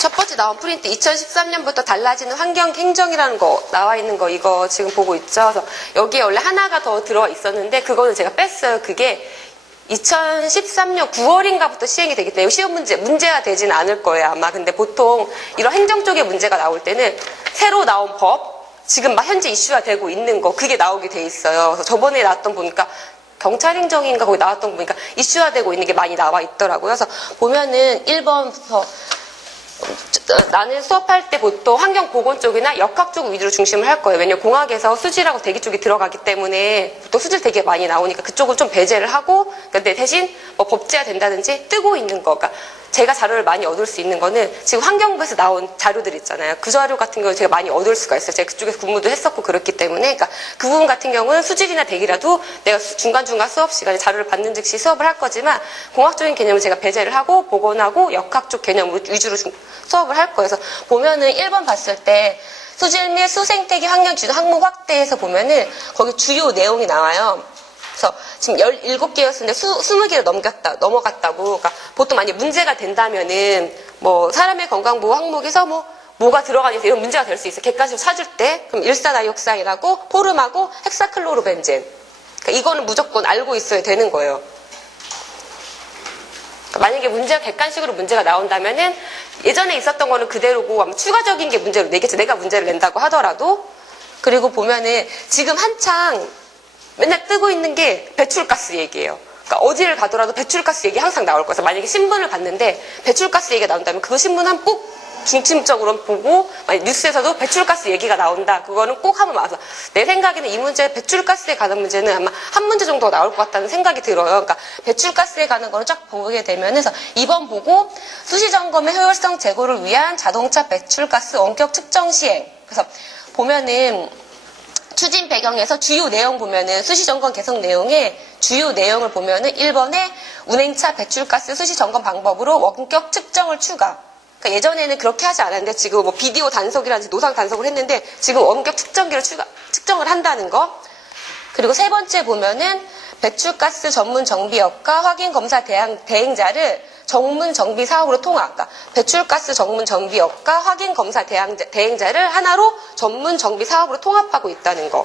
첫 번째 나온 프린트 2013년부터 달라지는 환경 행정이라는 거 나와 있는 거 이거 지금 보고 있죠. 그래서 여기에 원래 하나가 더 들어와 있었는데 그거는 제가 뺐어요. 그게 2013년 9월인가부터 시행이 되기 때문에 시험 문제가 되지는 않을 거예요 아마. 근데 보통 이런 행정 쪽에 문제가 나올 때는 새로 나온 법 지금 막 현재 이슈화 되고 있는 거 그게 나오게 돼 있어요. 그래서 저번에 나왔던 보니까 경찰행정인가 거기 나왔던 거 보니까 이슈화되고 있는 게 많이 나와 있더라고요. 그래서 보면은 1번부터 나는 수업할 때 보통 환경보건 쪽이나 역학 쪽 위주로 중심을 할 거예요. 왜냐면 공학에서 수질하고 대기 쪽이 들어가기 때문에 보통 수질 되게 많이 나오니까 그쪽을 좀 배제를 하고 근데 대신 뭐 법제화 된다든지 뜨고 있는 거 그러니까 제가 자료를 많이 얻을 수 있는 거는 지금 환경부에서 나온 자료들 있잖아요. 그 자료 같은 경우는 제가 많이 얻을 수가 있어요. 제가 그쪽에서 근무도 했었고 그렇기 때문에 그러니까 그 부분 같은 경우는 수질이나 대기라도 내가 중간중간 수업 시간에 자료를 받는 즉시 수업을 할 거지만 공학적인 개념을 제가 배제를 하고 보건하고 역학 쪽 개념 위주로 수업을 할 거예요. 그래서 보면은 1번 봤을 때 수질 및 수생태계 환경 기준 항목 확대에서 보면은 거기 주요 내용이 나와요. 그래서 지금 17개였는데 20개로 넘어갔다고. 그러니까 보통 만약에 문제가 된다면은 뭐 사람의 건강보호 항목에서 뭐가 들어가는지 이런 문제가 될 수 있어요. 객관식으로 찾을 때. 그럼 일산화육상이라고 포름하고 헥사클로로벤젠. 그러니까 이거는 무조건 알고 있어야 되는 거예요. 그러니까 만약에 문제가 객관식으로 문제가 나온다면은 예전에 있었던 거는 그대로고 아마 추가적인 게 문제로 내겠죠. 내가 문제를 낸다고 하더라도. 그리고 보면은 지금 한창 맨날 뜨고 있는 게 배출가스 얘기예요. 그러니까 어디를 가더라도 배출가스 얘기 항상 나올 거예요. 만약에 신문을 봤는데 배출가스 얘기가 나온다면 그거 신문 한 꼭 중심적으로 보고 만약 뉴스에서도 배출가스 얘기가 나온다. 그거는 꼭 한번 와서 내 생각에는 이 문제 배출가스에 관한 문제는 아마 한 문제 정도가 나올 것 같다는 생각이 들어요. 그러니까 배출가스에 관한 거를 쫙 보게 되면 해서 2번 보고 수시점검의 효율성 제고를 위한 자동차 배출가스 원격 측정 시행. 그래서 보면은 추진 배경에서 주요 내용 보면은 수시점검 개선 내용의 주요 내용을 보면은 1번에 운행차 배출가스 수시점검 방법으로 원격 측정을 추가. 그러니까 예전에는 그렇게 하지 않았는데 지금 뭐 비디오 단속이라든지 노상 단속을 했는데 지금 원격 측정기로 측정을 한다는 거. 그리고 세 번째 보면은 배출가스 전문 정비업과 확인 검사 대행자를 전문 정비 사업으로 통합. 그러니까 배출가스 전문 정비업과 확인 검사 대행자를 하나로 전문 정비 사업으로 통합하고 있다는 거.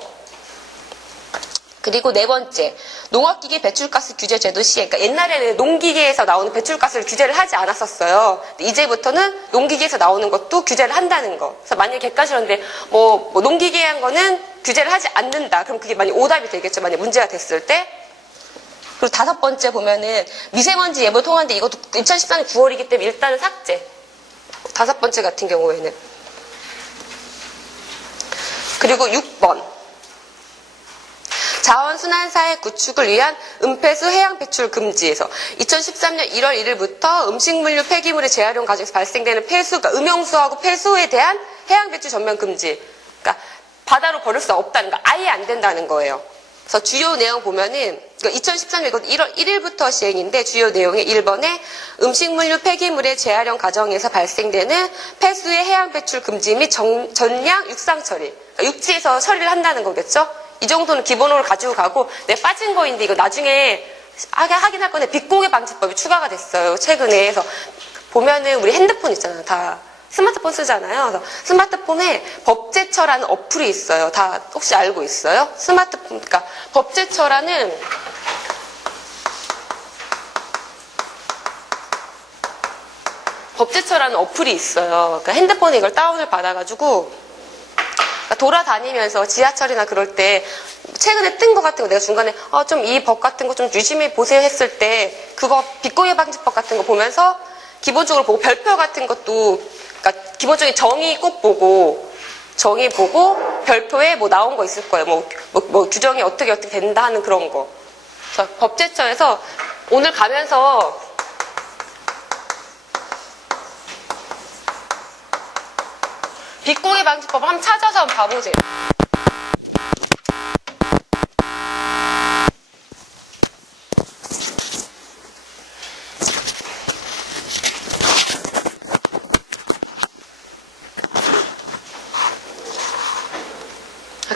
그리고 네 번째, 농업기계 배출가스 규제 제도 시행. 그러니까 옛날에는 농기계에서 나오는 배출가스를 규제를 하지 않았었어요. 근데 이제부터는 농기계에서 나오는 것도 규제를 한다는 거. 그래서 만약에 객관식인데 뭐 농기계에 한 거는 규제를 하지 않는다. 그럼 그게 만약 오답이 되겠죠. 만약 문제가 됐을 때. 그리고 다섯 번째 보면은 미세먼지 예보 통한데 이것도 2014년 9월이기 때문에 일단은 삭제. 다섯 번째 같은 경우에는. 그리고 6번. 자원순환사의 구축을 위한 은폐수 해양 배출 금지에서 2013년 1월 1일부터 음식물류 폐기물의 재활용 과정에서 발생되는 폐수가 음용수하고 폐수에 대한 해양 배출 전면 금지. 그러니까 바다로 버릴 수 없다는 거, 아예 안 된다는 거예요. 그래서 주요 내용 보면은 2013년 1월 1일부터 시행인데 주요 내용이 1번에 음식물류 폐기물의 재활용 과정에서 발생되는 폐수의 해양 배출 금지 및 전량 육상 처리. 그러니까 육지에서 처리를 한다는 거겠죠? 이 정도는 기본으로 가지고 가고 내 빠진 거인데 이거 나중에 하긴 할 건데 빗고개 방지법이 추가가 됐어요. 최근에. 그래서 보면은 우리 핸드폰 있잖아요. 다 스마트폰 쓰잖아요. 그래서 스마트폰에 법제처라는 어플이 있어요. 다 혹시 알고 있어요? 스마트폰, 그러니까 법제처라는 어플이 있어요. 그러니까 핸드폰에 이걸 다운을 받아가지고 그러니까 돌아다니면서 지하철이나 그럴 때 최근에 뜬 거 같은 거 내가 중간에 좀 이 법 같은 거 좀 유심히 보세요 했을 때 그거 빗고개 방지법 같은 거 보면서 기본적으로 보고 별표 같은 것도 그러니까 기본적인 정의 꼭 보고 별표에 뭐 나온 거 있을 거예요. 뭐 규정이 어떻게 된다 하는 그런 거. 그래서 법제처에서 오늘 가면서 빗고개 방지법 한번 찾아서 한번 봐보세요.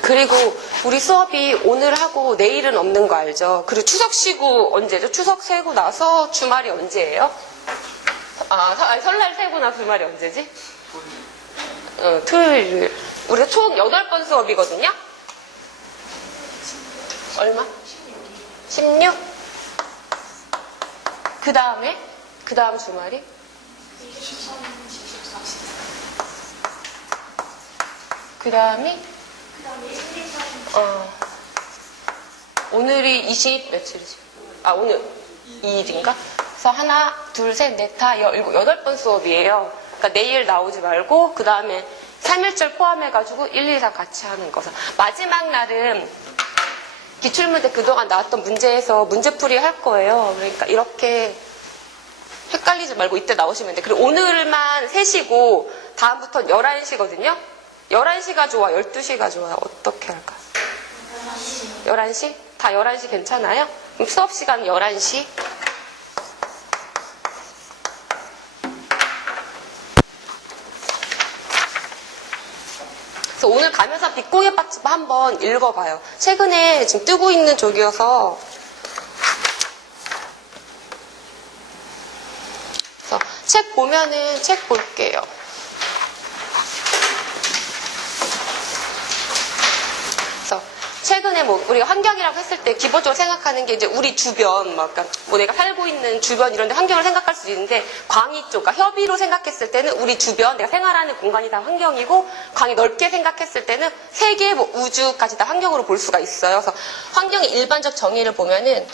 그리고 우리 수업이 오늘 하고 내일은 없는 거 알죠? 그리고 추석 쉬고 언제죠? 추석 쉬고 나서 주말이 언제예요? 아니, 설날 세고나 주말이 언제지? 토요일. 우리가 총 8번 수업이거든요? 얼마? 16? 그 다음 주말이? 그 다음이? 오늘이 20 며칠이지? 오늘 2일인가? 그래서 하나, 둘, 셋, 넷, 다, 8번 수업이에요. 그러니까 내일 나오지 말고, 그 다음에 3일절 포함해가지고 1, 2, 3 같이 하는 거죠. 마지막 날은 기출문제 그동안 나왔던 문제에서 문제풀이 할 거예요. 그러니까 이렇게 헷갈리지 말고 이때 나오시면 돼요. 그리고 오늘만 3시고, 다음부터는 11시거든요? 11시가 좋아, 12시가 좋아. 어떻게 할까? 11시? 다 11시 괜찮아요? 그럼 수업 시간 11시? 그래서 오늘 가면서 빛공예밭집 한번 읽어봐요. 최근에 지금 뜨고 있는 쪽이어서. 그래서 책 보면은 책 볼게요. 그래서 최근에 우리가 환경이라고 했을 때 기본적으로 생각하는 게 이제 우리 주변, 그러니까 내가 살고 있는 주변 이런 데 환경을 생각할 수 있는데, 광의 쪽, 그러니까 협의로 생각했을 때는 우리 주변, 내가 생활하는 공간이 다 환경이고, 광의 넓게 생각했을 때는 세계, 우주까지 다 환경으로 볼 수가 있어요. 그래서 환경의 일반적 정의를 보면은,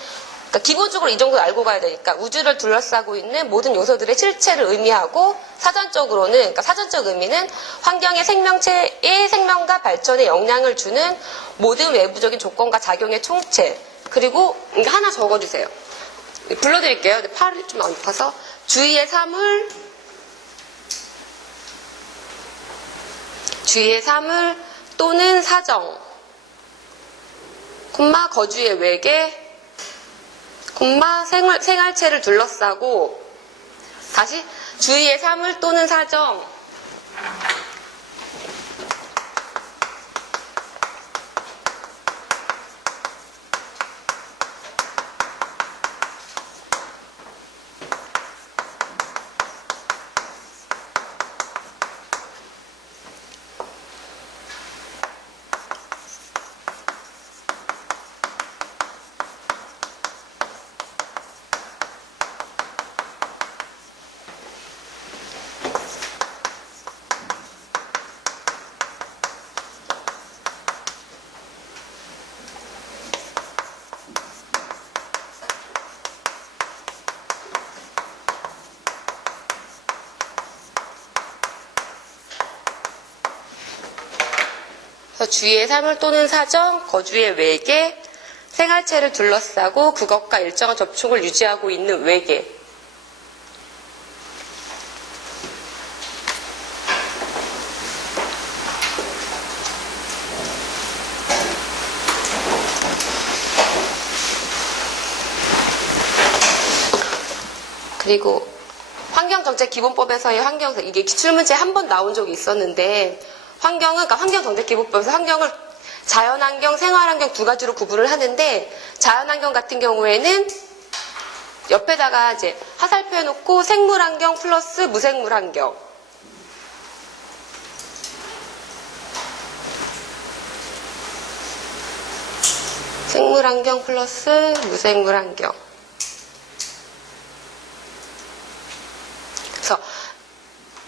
그러니까 기본적으로 이 정도 알고 가야 되니까 우주를 둘러싸고 있는 모든 요소들의 실체를 의미하고, 사전적으로는, 그러니까 사전적 의미는 환경의 생명체의 생명과 발전에 영향을 주는 모든 외부적인 조건과 작용의 총체. 그리고 하나 적어주세요. 불러드릴게요. 근데 팔이 좀 안 아파서. 주위의 사물 또는 사정, 거주의 외계, 생활체를 둘러싸고, 다시 주위의 사물 또는 사정, 주위의 사물 또는 사정, 거주의 외계, 생활체를 둘러싸고 그것과 일정한 접촉을 유지하고 있는 외계. 그리고 환경정책기본법에서의 이게 기출문제 한 번 나온 적이 있었는데, 그러니까 환경정책기본법에서 환경을 자연환경, 생활환경 두 가지로 구분을 하는데, 자연환경 같은 경우에는 옆에다가 이제 화살표 해놓고 생물환경 플러스 무생물환경. 생물환경 플러스 무생물환경. 그래서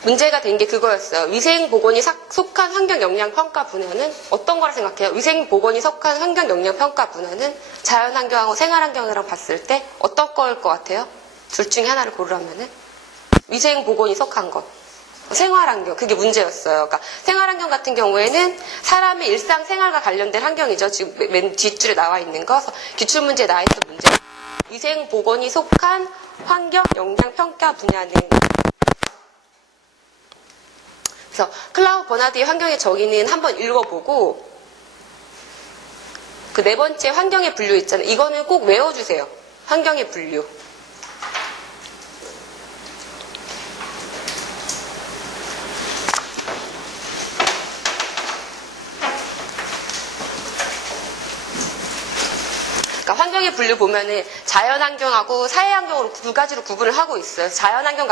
문제가 된 게 그거였어요. 위생보건이 속한 환경영향평가 분야는 어떤 거라 생각해요? 위생보건이 속한 환경영향평가 분야는 자연환경하고 생활환경이랑 봤을 때 어떤 거일 것 같아요? 둘 중에 하나를 고르라면은 위생보건이 속한 것, 생활환경, 그게 문제였어요. 그러니까 생활환경 같은 경우에는 사람의 일상생활과 관련된 환경이죠. 지금 맨 뒷줄에 나와 있는 거. 기출문제에 나와 있던 문제. 위생보건이 속한 환경영향평가 분야는, 그래서 클라우드 버나드의 환경의 정의는 한번 읽어보고, 그 네 번째 환경의 분류 있잖아요. 이거는 꼭 외워주세요. 환경의 분류. 그러니까 환경의 분류 보면은 자연환경하고 사회환경으로 두 가지로 구분을 하고 있어요. 자연환경